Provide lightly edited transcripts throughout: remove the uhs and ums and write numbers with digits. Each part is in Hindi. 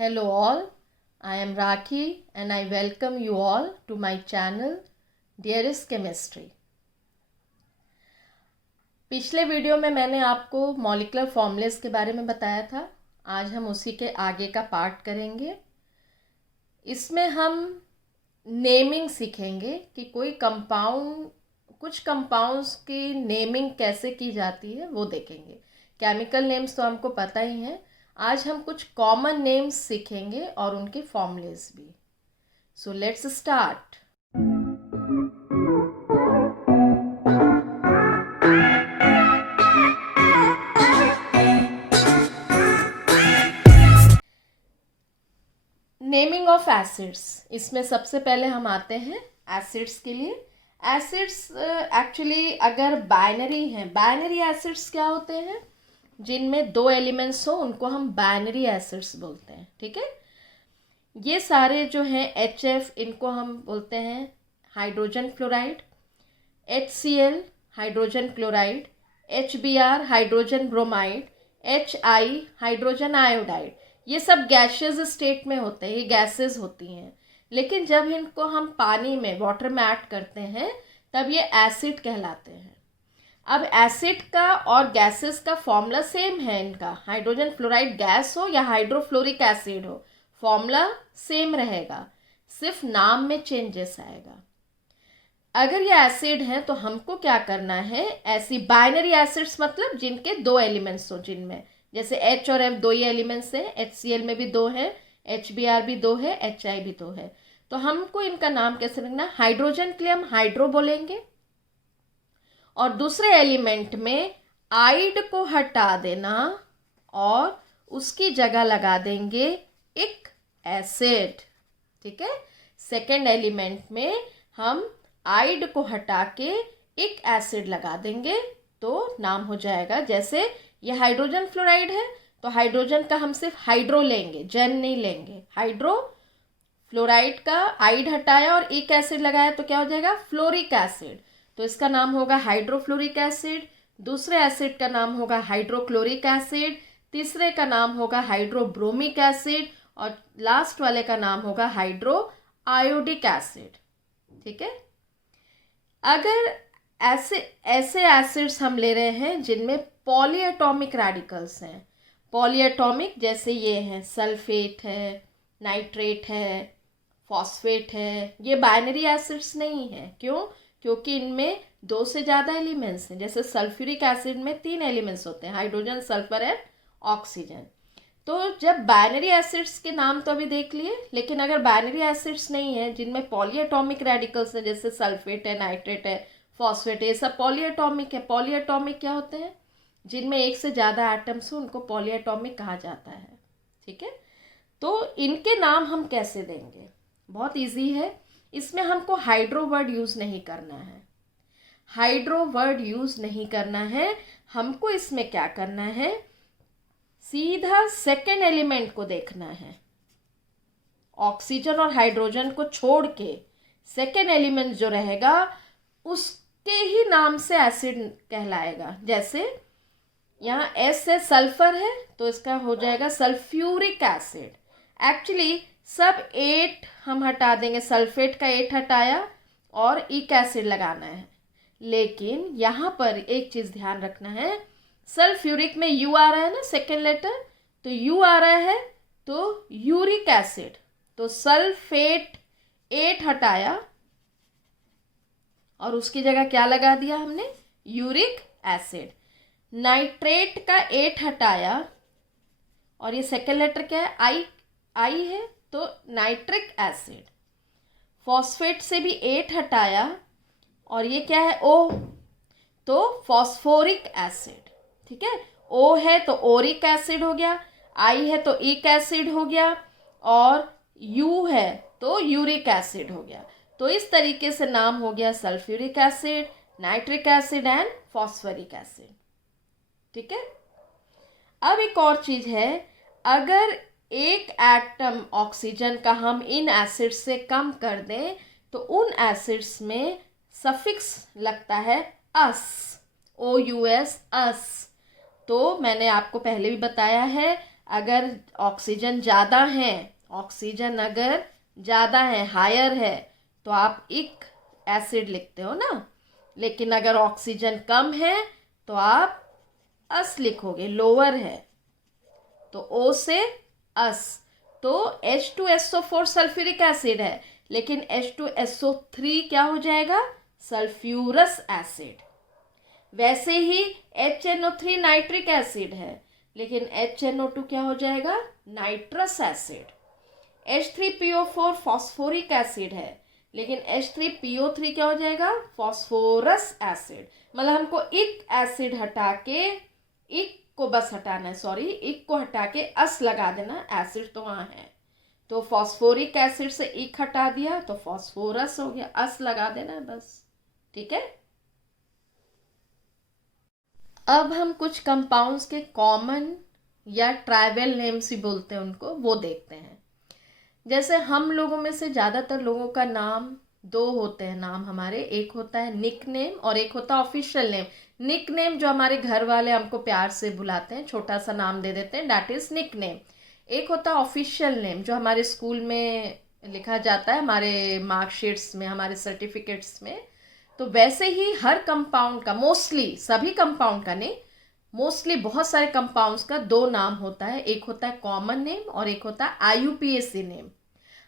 Hello all, I am Rakhi and I welcome you all to my channel Dearest Chemistry। पिछले वीडियो में मैंने आपको मॉलिक्यूलर फॉर्मूलेस के बारे में बताया था। आज हम उसी के आगे का पार्ट करेंगे। इसमें हम नेमिंग सीखेंगे कि कुछ कंपाउंड्स की नेमिंग कैसे की जाती है वो देखेंगे। केमिकल नेम्स तो हमको पता ही हैं। आज हम कुछ कॉमन नेम्स सीखेंगे और उनके फॉर्मूलेस भी। So let's start. Naming of acids, इसमें सबसे पहले हम आते हैं एसिड्स के लिए। एसिड्स एक्चुअली अगर बाइनरी हैं, बाइनरी एसिड्स क्या होते हैं? जिनमें दो एलिमेंट्स हो उनको हम बाइनरी एसिड्स बोलते हैं। ठीक है, ये सारे जो हैं HF, इनको हम बोलते हैं hydrogen fluoride, HCl hydrogen chloride, HBr hydrogen bromide, HI hydrogen iodide. ये सब गैसियस स्टेट में होते हैं, ये गैसेस होती हैं। लेकिन जब इनको हम पानी में, वाटर में ऐड करते हैं तब ये एसिड कहलाते हैं। अब एसिड का और गैसेस का फॉर्मूला सेम है इनका। हाइड्रोजन फ्लोराइड गैस हो या हाइड्रोफ्लोरिक एसिड हो, फॉर्मूला सेम रहेगा, सिर्फ नाम में चेंजेस आएगा। अगर ये एसिड है तो हमको क्या करना है, ऐसी बाइनरी एसिड्स मतलब जिनके दो एलिमेंट्स हो, जिनमें जैसे H और F दो ही एलिमेंट्स हैं, HCl में भी दो है, HBr भी दो है, HI भी दो है। तो हमको इनका नाम कैसे रखना? हाइड्रोजन के लिए हम हाइड्रो बोलेंगे और दूसरे एलिमेंट में आइड को हटा देना और उसकी जगह लगा देंगे एक एसिड। ठीक है, सेकेंड एलिमेंट में हम आइड को हटा के एक एसिड लगा देंगे तो नाम हो जाएगा, जैसे ये हाइड्रोजन फ्लोराइड है तो हाइड्रोजन का हम सिर्फ हाइड्रो लेंगे, जन नहीं लेंगे। हाइड्रो फ्लोराइड का आइड हटाया और एक एसिड लगाया तो क्या हो जाएगा? Fluoric acid. तो इसका नाम होगा हाइड्रोफ्लोरिक एसिड। दूसरे एसिड का नाम होगा हाइड्रोक्लोरिक एसिड, तीसरे का नाम होगा हाइड्रोब्रोमिक एसिड और लास्ट वाले का नाम होगा हाइड्रो आयोडिक एसिड। ठीक है, अगर ऐसे एसिड्स हम ले रहे हैं जिनमें पॉलीएटॉमिक रेडिकल्स हैं, पॉलीएटॉमिक जैसे ये हैं, सल्फेट है, नाइट्रेट है, फॉस्फेट है, ये बाइनरी एसिड्स नहीं है। क्यों? क्योंकि इनमें दो से ज़्यादा एलिमेंट्स हैं। जैसे सल्फ्यूरिक एसिड में 3 एलिमेंट्स होते हैं, हाइड्रोजन, सल्फर एंड ऑक्सीजन। तो जब बाइनरी एसिड्स के नाम तो अभी देख लिए, लेकिन अगर बाइनरी एसिड्स नहीं है जिनमें पॉलीएटॉमिक रेडिकल्स हैं, जैसे सल्फेट है, नाइट्रेट है, फॉस्फेट है, ये सब पॉलीएटॉमिक है। पॉलीएटॉमिक क्या होते हैं? जिनमें एक से ज़्यादा एटम्स हो उनको पॉलीएटॉमिक कहा जाता है। ठीक है, तो इनके नाम हम कैसे देंगे? बहुत इजी है। इसमें हमको हाइड्रो वर्ड यूज़ नहीं करना है, हाइड्रो वर्ड यूज़ नहीं करना है। हमको इसमें क्या करना है, सीधा सेकेंड एलिमेंट को देखना है। ऑक्सीजन और हाइड्रोजन को छोड़ के सेकेंड एलिमेंट जो रहेगा उसके ही नाम से एसिड कहलाएगा। जैसे यहाँ S है, सल्फर है, तो इसका हो जाएगा सल्फ्यूरिक एसिड। एक्चुअली सब 8 हम हटा देंगे, सल्फेट का 8 हटाया और इक एसिड लगाना है। लेकिन यहाँ पर एक चीज़ ध्यान रखना है, सल्फ्यूरिक में U आ रहा है ना, सेकेंड लेटर, तो U आ रहा है तो यूरिक एसिड, तो सल्फेट 8 हटाया और उसकी जगह क्या लगा दिया हमने? Uric acid. नाइट्रेट का 8 हटाया और ये सेकेंड लेटर क्या है? आई है, तो नाइट्रिक एसिड। फॉस्फेट से भी 8 हटाया और ये क्या है? O, तो फॉस्फोरिक एसिड। ठीक है, O है तो ओरिक एसिड हो गया, I है तो इक एसिड हो गया और U है तो यूरिक एसिड हो गया। तो इस तरीके से नाम हो गया sulphuric acid, nitric acid and phosphoric acid. ठीक है, अब एक और चीज़ है, अगर एक एटम ऑक्सीजन का हम इन एसिड्स से कम कर दें तो उन एसिड्स में सफिक्स लगता है अस, OUS, अस। तो मैंने आपको पहले भी बताया है, अगर ऑक्सीजन ज़्यादा है, ऑक्सीजन अगर ज़्यादा है, हायर है, तो आप इक एसिड लिखते हो ना, लेकिन अगर ऑक्सीजन कम है तो आप अस लिखोगे, लोअर है तो ओ से अस। तो H2SO4 सल्फ्यूरिक एसिड है, लेकिन H2SO3 क्या हो जाएगा, सल्फ्यूरस एसिड। वैसे ही HNO3 नाइट्रिक एसिड है, लेकिन HNO2 क्या हो जाएगा, nitrous acid. H3PO4 phosphoric acid है, लेकिन H3PO3 क्या हो जाएगा, फॉस्फोरस एसिड। मतलब हमको इक एसिड हटा के, इक को बस हटाना है, सॉरी, इक को हटा के अस लगा देना, एसिड तो वहाँ है। तो फॉस्फोरिक एसिड से इक हटा दिया तो फॉस्फोरस हो गया, अस लगा देना है बस। ठीक है। अब हम कुछ कंपाउंड्स के कॉमन या ट्राइबल नेम्स ही बोलते हैं उनको, वो देखते हैं। जैसे हम लोगों में से ज़्यादातर लोगों का नाम दो होते हैं नाम हमारे, एक होता है निक नेम और एक होता है ऑफिशियल नेम। निक नेम जो हमारे घर वाले हमको प्यार से बुलाते हैं, छोटा सा नाम दे देते हैं, दैट इज़ निक नेम। एक होता है ऑफिशियल नेम जो हमारे स्कूल में लिखा जाता है, हमारे मार्कशीट्स में, हमारे सर्टिफिकेट्स में। तो वैसे ही हर कंपाउंड का, मोस्टली सभी कंपाउंड का नहीं, मोस्टली बहुत सारे कंपाउंड्स का दो नाम होता है, एक होता है कॉमन नेम और एक होता है IUPAC name.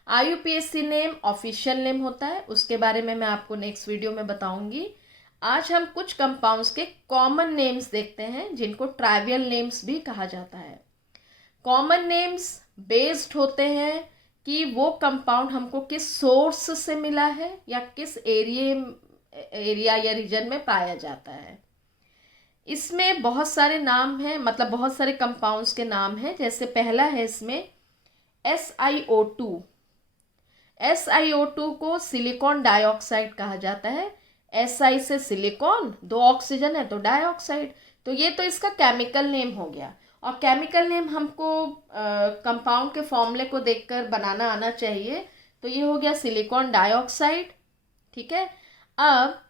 IUPAC name official name होता है, उसके बारे में मैं आपको नेक्स्ट वीडियो में बताऊंगी। आज हम कुछ कंपाउंड्स के कॉमन नेम्स देखते हैं, जिनको ट्राइवियल नेम्स भी कहा जाता है। कॉमन नेम्स बेस्ड होते हैं कि वो कंपाउंड हमको किस सोर्स से मिला है या किस एरिया या रीजन में पाया जाता है। इसमें बहुत सारे नाम हैं, मतलब बहुत सारे कंपाउंड्स के नाम हैं। जैसे पहला है इसमें SiO2। SiO2 को सिलिकॉन डाइऑक्साइड कहा जाता है। Si से सिलिकॉन, दो ऑक्सीजन है तो डाइऑक्साइड। तो ये तो इसका केमिकल नेम हो गया। और केमिकल नेम हमको कंपाउंड के फॉर्मूले को देखकर बनाना आना चाहिए। तो ये हो गया सिलिकॉन डाइऑक्साइड। ठीक है। अब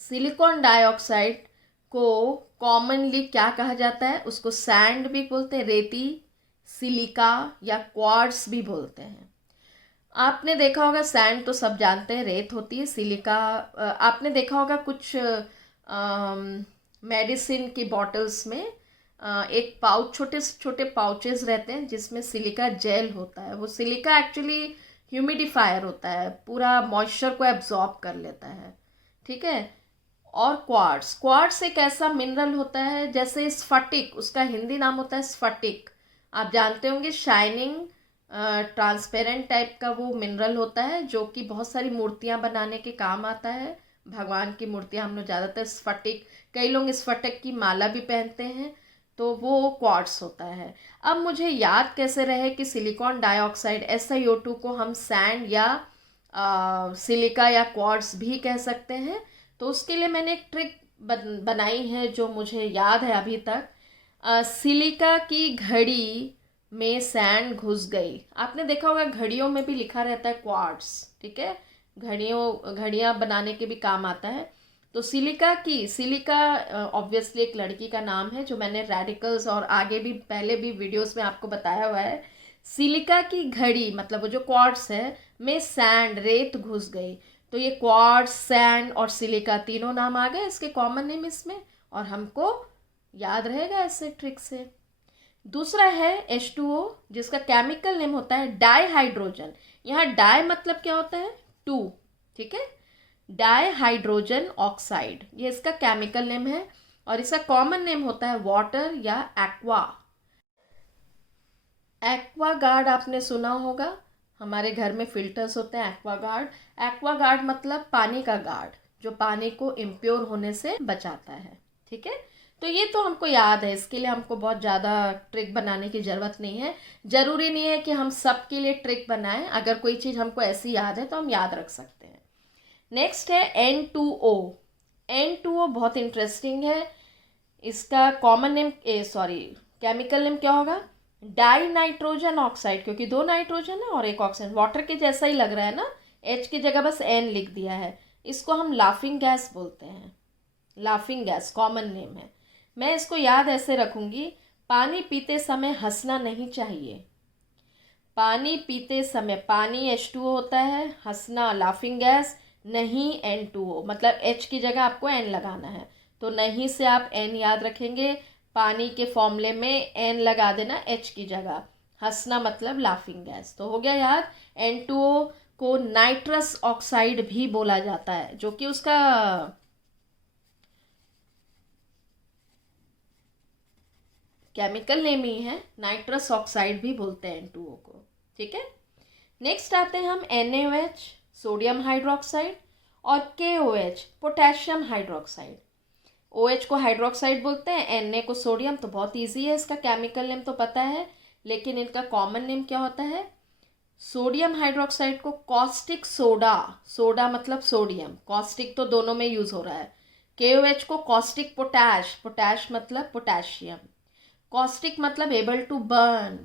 सिलिकॉन डाइऑक्साइड को कॉमनली क्या कहा जाता है, उसको सैंड भी बोलते हैं, रेती, सिलिका या क्वार्ट्स भी बोलते हैं। आपने देखा होगा, सैंड तो सब जानते हैं, रेत होती है। सिलिका आपने देखा होगा कुछ मेडिसिन की बॉटल्स में एक पाउच, छोटे छोटे पाउचेस रहते हैं जिसमें सिलिका जेल होता है। वो सिलिका एक्चुअली ह्यूमिडिफायर होता है, पूरा मॉइस्चर को एब्जॉर्ब कर लेता है। ठीक है। और क्वार्ट्स, क्वार्ट्स एक ऐसा मिनरल होता है जैसे स्फटिक, उसका हिंदी नाम होता है स्फटिक। आप जानते होंगे, शाइनिंग ट्रांसपेरेंट टाइप का वो मिनरल होता है जो कि बहुत सारी मूर्तियां बनाने के काम आता है। भगवान की मूर्तियां हम लोग ज़्यादातर स्फटिक, कई लोग स्फटिक की माला भी पहनते हैं, तो वो क्वार्ट्स होता है। अब मुझे याद कैसे रहे कि सिलिकॉन डाइऑक्साइड SiO2 को हम सैंड या सिलिका या क्वार्ट्स भी कह सकते हैं। तो उसके लिए मैंने एक ट्रिक बनाई है जो मुझे याद है अभी तक। सिलिका की घड़ी में सैंड घुस गई। आपने देखा होगा घड़ियों में भी लिखा रहता है क्वार्ट्स। ठीक है। घड़ियाँ बनाने के भी काम आता है। तो सिलिका ऑब्वियसली एक लड़की का नाम है, जो मैंने रेडिकल्स और आगे भी पहले भी वीडियोस में आपको बताया हुआ है। सिलिका की घड़ी मतलब वो जो क्वार्ट्स है में सैंड, रेत घुस गई। तो ये क्वार्ट्स, सैंड और सिलिका तीनों नाम आ गए इसके कॉमन नेम इसमें, और हमको याद रहेगा ऐसे ट्रिक से। दूसरा है H2O, जिसका केमिकल नेम होता है डाईहाइड्रोजन। यहाँ डाई मतलब क्या होता है, टू। ठीक है। डाईहाइड्रोजन ऑक्साइड, ये इसका केमिकल नेम है। और इसका कॉमन नेम होता है वाटर या एक्वा। एक्वागार्ड आपने सुना होगा, हमारे घर में फिल्टर्स होते हैं एक्वागार्ड। एक्वागार्ड मतलब पानी का गार्ड, जो पानी को इम्प्योर होने से बचाता है। ठीक है। तो ये तो हमको याद है, इसके लिए हमको बहुत ज़्यादा ट्रिक बनाने की ज़रूरत नहीं है। ज़रूरी नहीं है कि हम सब के लिए ट्रिक बनाएं, अगर कोई चीज़ हमको ऐसी याद है तो हम याद रख सकते हैं। नेक्स्ट है N2O। N2O बहुत इंटरेस्टिंग है। इसका कॉमन नेम केमिकल नेम क्या होगा, डाई नाइट्रोजन ऑक्साइड, क्योंकि दो नाइट्रोजन है और एक ऑक्सीजन, वाटर के जैसा ही लग रहा है ना, H की जगह बस N लिख दिया है। इसको हम लाफिंग गैस बोलते हैं। लाफिंग गैस कॉमन नेम है। मैं इसको याद ऐसे रखूंगी, पानी पीते समय हंसना नहीं चाहिए। पानी पीते समय, पानी H2O होता है, हंसना लाफिंग गैस, नहीं N2O, मतलब H की जगह आपको N लगाना है, तो नहीं से आप N याद रखेंगे, पानी के फॉर्मूले में N लगा देना H की जगह, हंसना मतलब लाफिंग गैस। तो हो गया याद। N2O को नाइट्रस ऑक्साइड भी बोला जाता है, जो कि उसका केमिकल नेम ही है, नाइट्रस ऑक्साइड भी बोलते हैं N2O को। ठीक है, नेक्स्ट आते हैं हम NaOH, सोडियम हाइड्रोक्साइड, और KOH, पोटेशियम हाइड्रोक्साइड। OH को हाइड्रोक्साइड बोलते हैं, Na को सोडियम। तो बहुत इजी है, इसका केमिकल नेम तो पता है, लेकिन इनका कॉमन नेम क्या होता है? सोडियम हाइड्रोक्साइड को कॉस्टिक सोडा, सोडा मतलब सोडियम, कॉस्टिक तो दोनों में यूज हो रहा है। KOH को कॉस्टिक पोटैश, पोटैश मतलब पोटेशियम। कॉस्टिक मतलब एबल टू बर्न,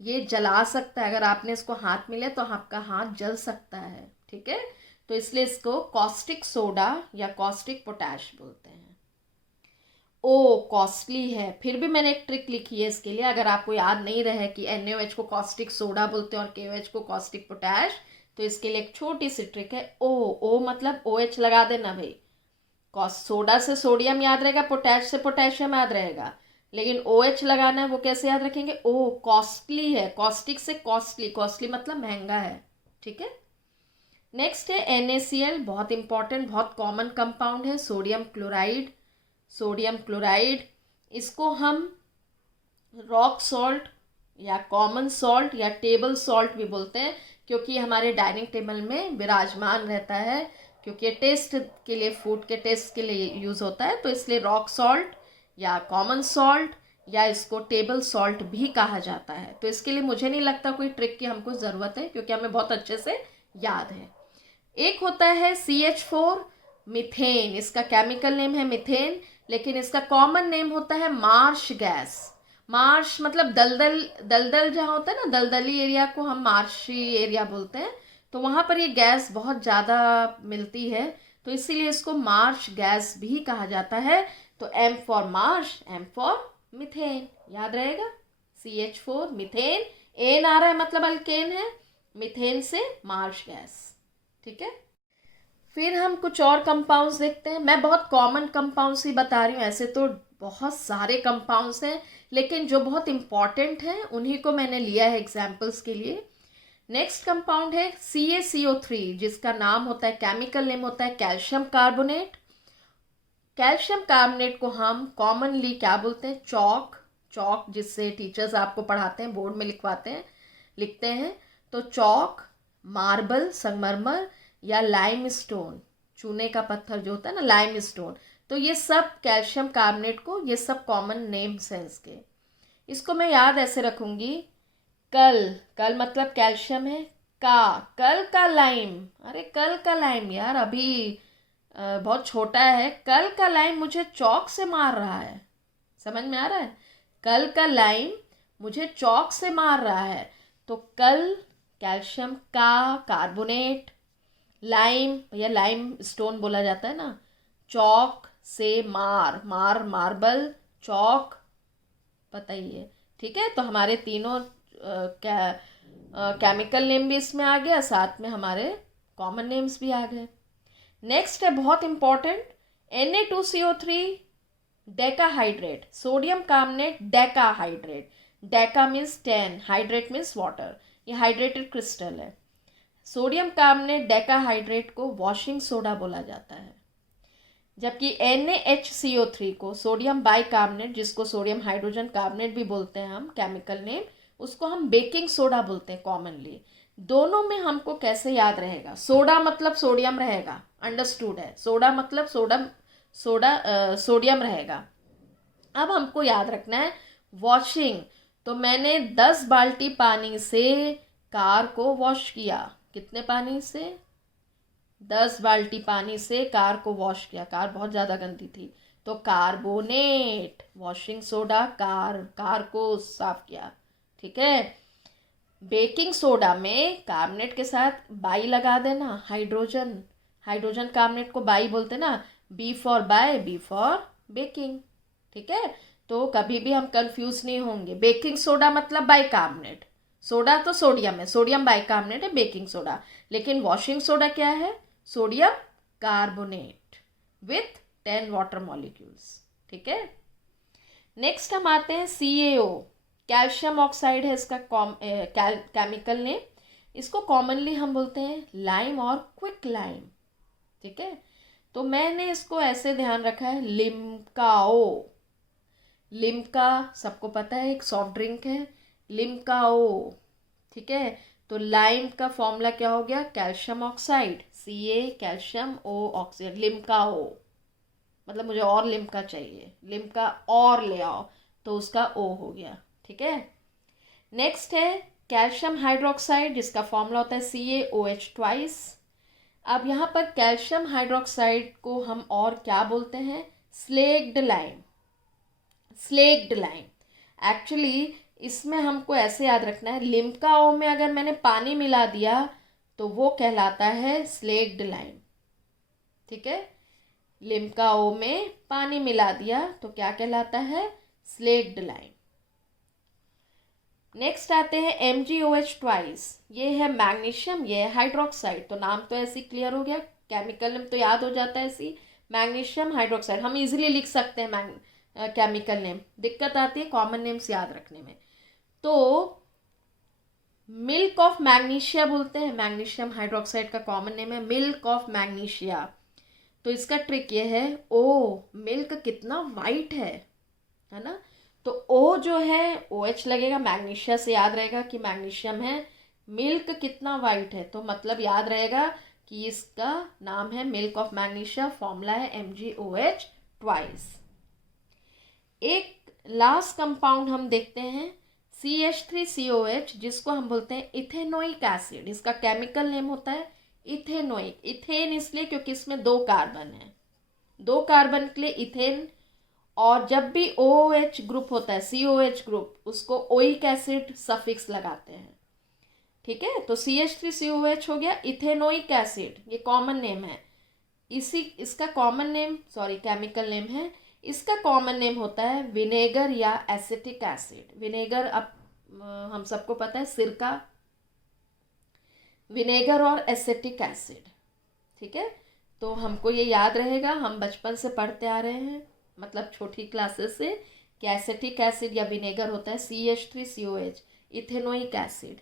ये जला सकता है, अगर आपने इसको हाथ में लिया तो आपका हाथ जल सकता है। ठीक है, तो इसलिए इसको कॉस्टिक सोडा या कॉस्टिक पोटैश बोलते हैं। ओ कॉस्टली है, फिर भी मैंने एक ट्रिक लिखी है इसके लिए, अगर आपको याद नहीं रहे कि NaOH को कॉस्टिक सोडा बोलते हैं और KOH को कॉस्टिक पोटैश, तो इसके लिए एक छोटी सी ट्रिक है। ओ मतलब OH लगा देना भाई, सोडा से सोडियम याद रहेगा, पोटैश से पोटेशियम याद रहेगा, लेकिन OH लगाना है, वो कैसे याद रखेंगे? ओ कॉस्टली है, कॉस्टिक से कॉस्टली, कॉस्टली मतलब महंगा है। ठीक है, नेक्स्ट है NaCl, बहुत इंपॉर्टेंट, बहुत कॉमन कंपाउंड है, सोडियम क्लोराइड, सोडियम क्लोराइड। इसको हम रॉक सॉल्ट या कॉमन सॉल्ट या टेबल सॉल्ट भी बोलते हैं, क्योंकि हमारे डाइनिंग टेबल में विराजमान रहता है, क्योंकि ये टेस्ट के लिए, फूड के टेस्ट के लिए यूज़ होता है, तो इसलिए रॉक सॉल्ट या कॉमन सॉल्ट या इसको टेबल सॉल्ट भी कहा जाता है। तो इसके लिए मुझे नहीं लगता कोई ट्रिक की हमको ज़रूरत है, क्योंकि हमें बहुत अच्छे से याद है। एक होता है CH4, मीथेन, इसका केमिकल नेम है मीथेन, लेकिन इसका कॉमन नेम होता है मार्श गैस। मार्श मतलब दलदल, दलदल जहाँ होता है ना, दलदली एरिया को हम मार्शी एरिया बोलते हैं, तो वहाँ पर ये गैस बहुत ज़्यादा मिलती है, तो इसीलिए इसको मार्श गैस भी कहा जाता है। तो M for Marsh, M for methane, याद रहेगा। CH4 मीथेन, एन आ रहा है मतलब अल्केन है, मीथेन से मार्श गैस। ठीक है, फिर हम कुछ और कंपाउंड्स देखते हैं। मैं बहुत कॉमन कंपाउंड्स ही बता रही हूँ, ऐसे तो बहुत सारे कंपाउंड्स हैं, लेकिन जो बहुत इंपॉर्टेंट हैं उन्हीं को मैंने लिया है एग्जाम्पल्स के लिए। नेक्स्ट कंपाउंड है CaCO3, जिसका नाम होता है, केमिकल नेम होता है कैल्शियम कार्बोनेट। कैल्शियम कार्बोनेट को हम कॉमनली क्या बोलते हैं? चौक, चौक जिससे टीचर्स आपको पढ़ाते हैं, बोर्ड में लिखवाते हैं, लिखते हैं, तो चौक, मार्बल संगमरमर, या लाइम स्टोन, चूने का पत्थर जो होता है ना, लाइम स्टोन, तो ये सब कैल्शियम कार्बोनेट को, ये सब कॉमन नेम्स हैं इसके। इसको मैं याद ऐसे रखूंगी, कल, कल मतलब कैल्शियम है, कल का लाइम, अरे कल का लाइम यार अभी बहुत छोटा है, कल का लाइम मुझे चौक से मार रहा है, समझ में आ रहा है? कल का लाइम मुझे चौक से मार रहा है, तो कल कैल्शियम का कार्बोनेट, लाइम या लाइम स्टोन बोला जाता है ना, चौक से मार, मार मार्बल, चौक, पता ही है। ठीक है, तो हमारे तीनों केमिकल नेम भी इसमें आ गया, साथ में हमारे कॉमन नेम्स भी आ गए। नेक्स्ट है बहुत important, Na2CO3 decahydrate, sodium carbonate decahydrate, Deka means 10, hydrate means water, ये हाइड्रेटेड क्रिस्टल है। सोडियम कार्बोनेट डेकाहाइड्रेट को वॉशिंग सोडा बोला जाता है, जबकि NaHCO3 को सोडियम बाइकार्बोनेट, जिसको सोडियम हाइड्रोजन कार्बोनेट भी बोलते हैं हम, केमिकल नेम, उसको हम बेकिंग सोडा बोलते हैं कॉमनली। दोनों में हमको कैसे याद रहेगा? सोडा मतलब सोडियम रहेगा, अंडरस्टूड है, सोडा मतलब सोडियम रहेगा। अब हमको याद रखना है वॉशिंग, तो मैंने 10 बाल्टी पानी से कार को वॉश किया, कितने पानी से? 10 बाल्टी पानी से कार को वॉश किया, कार बहुत ज़्यादा गंदी थी, तो कार्बोनेट, वॉशिंग सोडा, कार को साफ किया। ठीक है, बेकिंग सोडा में कार्बोनेट के साथ बाई लगा देना, हाइड्रोजन, हाइड्रोजन कार्बोनेट को बाई बोलते ना, B for bi, B for baking. ठीक है, तो कभी भी हम कंफ्यूज नहीं होंगे। बेकिंग सोडा मतलब बाइकार्बोनेट, सोडा तो सोडियम है, सोडियम बाइकार्बोनेट है बेकिंग सोडा। लेकिन वॉशिंग सोडा क्या है? Sodium carbonate with 10 water molecules. ठीक है। नेक्स्ट हम आते हैं CaO, कैल्शियम ऑक्साइड है इसका केमिकल नेम। इसको कॉमनली हम बोलते हैं लाइम और क्विक लाइम। ठीक है। तो मैंने इसको ऐसे ध्यान रखा है, लिम्काओ। लिम्का सबको पता है, एक सॉफ्ट ड्रिंक है, लिम्काओ। ठीक है। तो लाइम का फॉर्मूला क्या हो गया? Calcium oxide, Ca calcium O oxide, लिम्काओ। मतलब मुझे और लिम्का चाहिए, लिम्का और ले आओ, तो उसका O हो गया। ठीक है। नेक्स्ट है कैल्शियम हाइड्रोक्साइड, जिसका फॉर्मूला होता है CaOH ट्वाइस। अब यहाँ पर कैल्शियम हाइड्रोक्साइड को हम और क्या बोलते हैं? Slaked lime. Slaked lime. Actually इसमें हमको ऐसे याद रखना है, लिम्का ओ में अगर मैंने पानी मिला दिया तो वो कहलाता है स्लेक्ड लाइम। ठीक है। लिम्का ओ में पानी मिला दिया तो क्या कहलाता है? Slaked lime. नेक्स्ट आते हैं MgOH ट्वाइस। ये है मैग्नीशियम, ये है हाइड्रोक्साइड। तो नाम तो ऐसे क्लियर हो गया, केमिकल नेम तो याद हो जाता है ऐसी, मैग्नीशियम हाइड्रोक्साइड। हम इजीली लिख सकते हैं केमिकल नेम, दिक्कत आती है कॉमन नेम्स याद रखने में। तो मिल्क ऑफ मैग्नीशिया बोलते हैं, मैग्नीशियम हाइड्रोक्साइड का कॉमन नेम है मिल्क ऑफ मैग्नीशिया। तो इसका ट्रिक ये है, ओ मिल्क कितना वाइट है ना, तो ओ जो है OH लगेगा, मैग्नीशिया से याद रहेगा कि मैग्नीशियम है, मिल्क कितना वाइट है, तो मतलब याद रहेगा कि इसका नाम है मिल्क ऑफ मैग्नीशिया, फॉर्मूला है MgOH ट्वाइस। एक लास्ट कंपाउंड हम देखते हैं CH3COH, जिसको हम बोलते हैं इथेनोइक एसिड। इसका केमिकल नेम होता है इथेनोइक। इथेन इसलिए क्योंकि इसमें 2 कार्बन है, 2 कार्बन के लिए इथेन। और जब भी OH ग्रुप होता है, COH ग्रुप, उसको ओइक एसिड सफिक्स लगाते हैं। ठीक है। तो CH3COH हो गया इथेनोइक एसिड, ये कॉमन नेम है। इसका कॉमन नेम, केमिकल नेम है, इसका कॉमन नेम होता है विनेगर या एसिटिक एसिड। विनेगर अब हम सबको पता है सिरका, विनेगर और एसिटिक एसिड। ठीक है। तो हमको ये याद रहेगा, हम बचपन से पढ़ते आ रहे हैं, मतलब छोटी क्लासेस से, कि एसिटिक एसिड या विनेगर होता है CH3COH, इथेनोइक एसिड।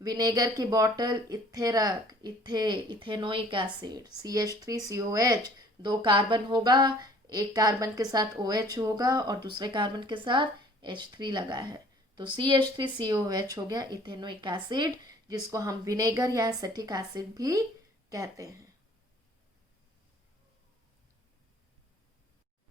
विनेगर की बॉटल इथेरक, इथेनोइक एसिड, CH3COH, 2 कार्बन होगा, एक कार्बन के साथ OH होगा और दूसरे कार्बन के साथ H3 लगा है, तो CH3COH हो गया इथेनोइक एसिड, जिसको हम विनेगर या एसिटिक एसिड भी कहते हैं।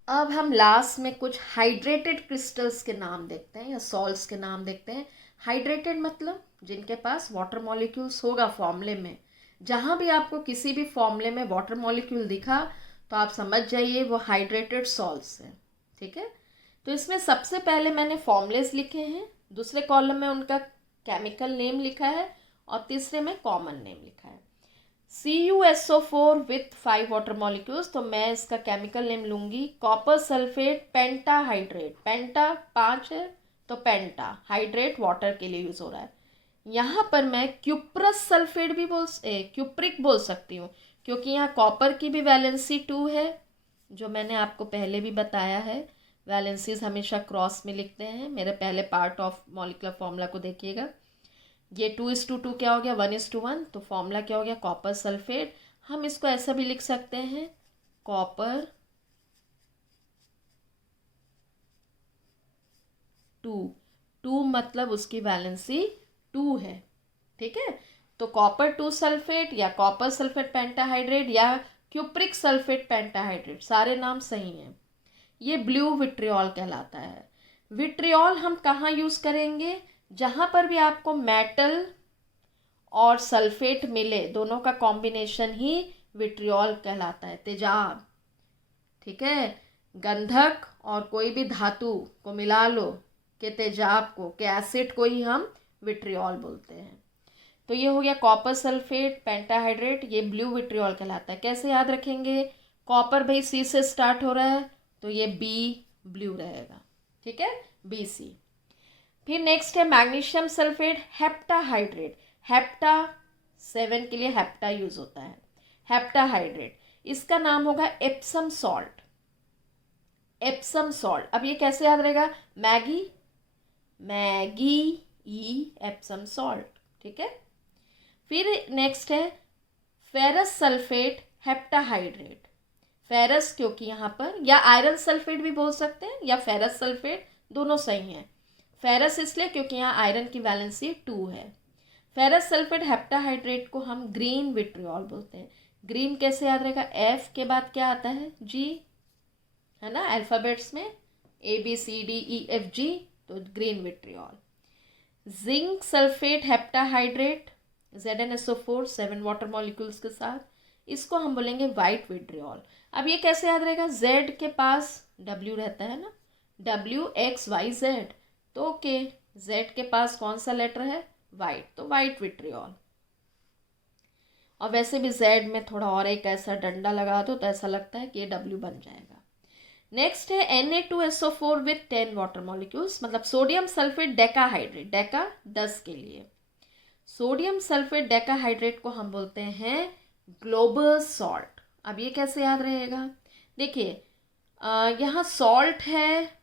अब हम लास्ट में कुछ हाइड्रेटेड क्रिस्टल्स के नाम देखते हैं या सॉल्ट्स के नाम देखते हैं। हाइड्रेटेड मतलब जिनके पास वाटर मॉलिक्यूल्स होगा फॉर्मूले में। जहाँ भी आपको किसी भी फॉर्मूले में वाटर मॉलिक्यूल दिखा तो आप समझ जाइए वो हाइड्रेटेड सॉल्ट्स हैं। ठीक है। तो इसमें सबसे पहले मैंने फॉर्मूलेस लिखे हैं, दूसरे कॉलम में उनका केमिकल नेम लिखा है और तीसरे में कॉमन नेम लिखा है। CuSO4 विथ 5 वाटर मॉलिक्यूल्स, तो मैं इसका केमिकल नेम लूंगी कॉपर सल्फेट पेंटाहाइड्रेट। पेंटा 5 है तो पेंटा, हाइड्रेट वाटर के लिए यूज हो रहा है। यहाँ पर मैं क्यूप्रस सल्फेट भी क्यूप्रिक बोल सकती हूँ, क्योंकि यहाँ कॉपर की भी वैलेंसी 2 है, जो मैंने आपको पहले भी बताया है। वैलेंसीज हमेशा क्रॉस में लिखते हैं, मेरे पहले पार्ट ऑफ मॉलिक्यूलर फॉर्मूला को देखिएगा। ये 2:2 क्या हो गया, 1:1, तो फॉर्मूला क्या हो गया कॉपर सल्फेट। हम इसको ऐसा भी लिख सकते हैं कॉपर 2 मतलब उसकी वैलेंसी 2 है। ठीक है। तो कॉपर 2 सल्फेट या कॉपर सल्फेट पेंटाहाइड्रेट या क्यूप्रिक सल्फेट पेंटाहाइड्रेट, सारे नाम सही हैं। ये ब्लू विट्रियोल कहलाता है। विट्रियोल हम कहाँ यूज़ करेंगे? जहाँ पर भी आपको मेटल और सल्फेट मिले, दोनों का कॉम्बिनेशन ही विट्रियोल कहलाता है, तेजाब। ठीक है। गंधक और कोई भी धातु को मिला लो के तेजाब को, के एसिड को ही हम विट्रियोल बोलते हैं। तो ये हो गया कॉपर सल्फेट पेंटाहाइड्रेट, ये ब्लू विट्रियोल कहलाता है। कैसे याद रखेंगे? कॉपर भाई C से स्टार्ट हो रहा है तो ये B ब्लू रहेगा। ठीक है, BC। फिर नेक्स्ट है मैग्नीशियम सल्फेट हेप्टाहाइड्रेट। हेप्टा 7 के लिए हेप्टा यूज होता है, हेप्टाहाइड्रेट। इसका नाम होगा एप्सम सॉल्ट। एप्सम सॉल्ट, अब ये कैसे याद रहेगा, मैगी, एप्सम सॉल्ट, ठीक है। फिर नेक्स्ट है फेरस सल्फेट हेप्टाहाइड्रेट। फेरस क्योंकि यहाँ पर, या आयरन सल्फेट भी बोल सकते हैं या फेरस सल्फेट, दोनों सही हैं। फेरस इसलिए क्योंकि यहाँ आयरन की वैलेंसी 2 है। फेरस सल्फेट हेप्टाहाइड्रेट को हम ग्रीन विट्रियोल बोलते हैं। ग्रीन कैसे याद रहेगा, F के बाद क्या आता है, G, है ना, अल्फ़ाबेट्स में ABCDEFG, तो green vitriol. Zinc sulphate heptahydrate ZnSO4 7 water molecules के साथ, इसको हम बोलेंगे वाइट विट्रियोल। अब ये कैसे याद रहेगा, Z के पास W रहता है ना, WXYZ, तो ओके, Z के पास कौन सा लेटर है, वाइट, तो वाइट विट्रियोल। और वैसे भी Z में थोड़ा और एक ऐसा डंडा लगा दो तो ऐसा लगता है कि ये W बन जाएगा। नेक्स्ट है Na2SO4 विथ 10 वाटर मॉलिक्यूल्स, मतलब सोडियम सल्फेट डेकाहाइड्रेट, डेका 10 के लिए। सोडियम सल्फेट डेकाहाइड्रेट को हम बोलते हैं ग्लोबल सॉल्ट। अब ये कैसे याद रहेगा, देखिए यहाँ सॉल्ट है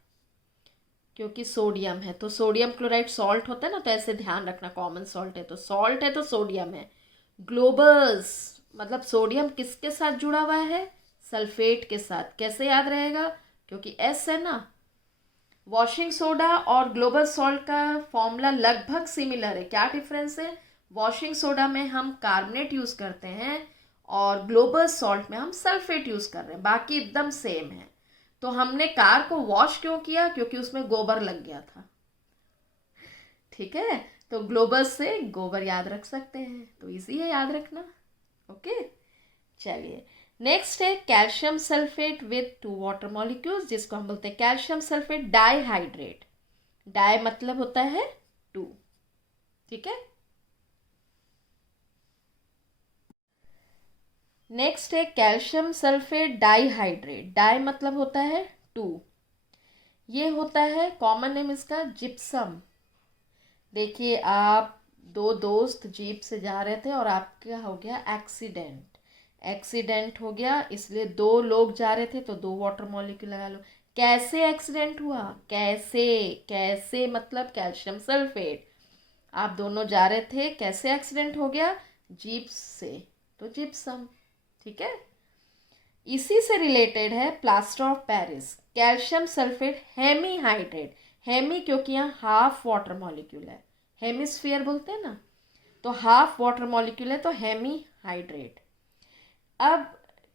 क्योंकि सोडियम है, तो सोडियम क्लोराइड सॉल्ट होता है ना, तो ऐसे ध्यान रखना, कॉमन सॉल्ट है तो सॉल्ट है तो सोडियम है। ग्लोबल्स मतलब सोडियम किसके साथ जुड़ा हुआ है, सल्फेट के साथ। कैसे याद रहेगा, क्योंकि S है ना। वॉशिंग सोडा और ग्लोबल सॉल्ट का फॉर्मूला लगभग सिमिलर है। क्या डिफरेंस है, वॉशिंग सोडा में हम कार्बोनेट यूज करते हैं और ग्लोबल सॉल्ट में हम सल्फेट यूज कर रहे हैं, बाकी एकदम सेम है। तो हमने कार को वॉश क्यों किया, क्योंकि उसमें गोबर लग गया था, ठीक है, तो ग्लोबल से गोबर याद रख सकते हैं, तो इजी है याद रखना। ओके, चलिए नेक्स्ट है calcium sulphate with 2 water molecules, जिसको हम बोलते हैं कैल्शियम सल्फेट डाइहाइड्रेट। डाई मतलब होता है 2, ठीक है। नेक्स्ट है कैल्शियम सल्फेट डाइहाइड्रेट। डाई मतलब होता है 2, ये होता है कॉमन नेम इसका जिप्सम। देखिए आप 2 दोस्त जीप से जा रहे थे और आपका हो गया एक्सीडेंट हो गया, इसलिए 2 लोग जा रहे थे तो 2 वाटर मॉलिक्यूल लगा लो। कैसे एक्सीडेंट हुआ, कैसे मतलब कैल्शियम सल्फेट, आप दोनों जा रहे थे, कैसे एक्सीडेंट हो गया, जीप से, तो जिप्सम, ठीक है। इसी से रिलेटेड है plaster of Paris, calcium sulphate hemihydrate. Hemi क्योंकि यहाँ हाफ वाटर मॉलिक्यूल है, हेमिस्फीयर बोलते हैं ना, तो हाफ वाटर मॉलिक्यूल है तो हेमीहाइड्रेट। अब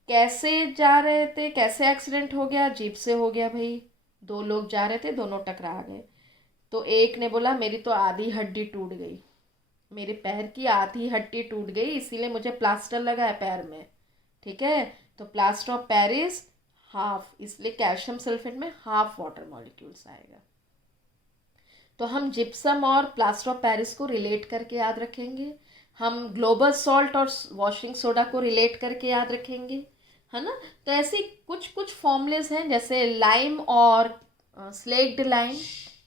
कैसे जा रहे थे, कैसे एक्सीडेंट हो गया, जीप से हो गया भाई। 2 लोग जा रहे थे, दोनों टकरा गए, तो एक ने बोला मेरी तो आधी हड्डी टूट गई, मेरे पैर की आधी हड्डी टूट गई, इसीलिए मुझे प्लास्टर लगा है पैर में, ठीक है, तो प्लास्टर ऑफ पेरिस हाफ, इसलिए कैल्शियम सल्फेट में हाफ वाटर मॉलिक्यूल्स आएगा। तो हम जिप्सम और प्लास्टर ऑफ पेरिस को रिलेट करके याद रखेंगे, हम ग्लोबल सॉल्ट और वॉशिंग सोडा को रिलेट करके याद रखेंगे, है ना। तो ऐसे कुछ फॉर्मूलेस हैं, जैसे लाइम और स्लेक्ड लाइम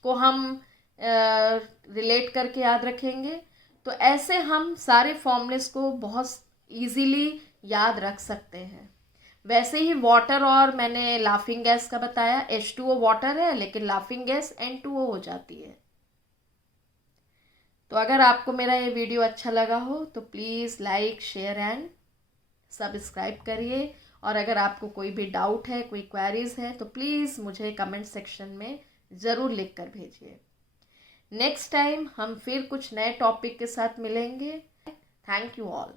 को हम रिलेट करके याद रखेंगे। तो ऐसे हम सारे फॉर्मूलेस को बहुत इजीली याद रख सकते हैं। वैसे ही वाटर, और मैंने लाफिंग गैस का बताया, H2O वाटर है लेकिन लाफिंग गैस N2O हो जाती है। तो अगर आपको मेरा ये वीडियो अच्छा लगा हो तो please like, share and subscribe करिए। और अगर आपको कोई भी डाउट है, कोई क्वेरीज है, तो प्लीज़ मुझे कमेंट सेक्शन में ज़रूर लिख कर भेजिए। नेक्स्ट टाइम हम फिर कुछ नए टॉपिक के साथ मिलेंगे। Thank you all.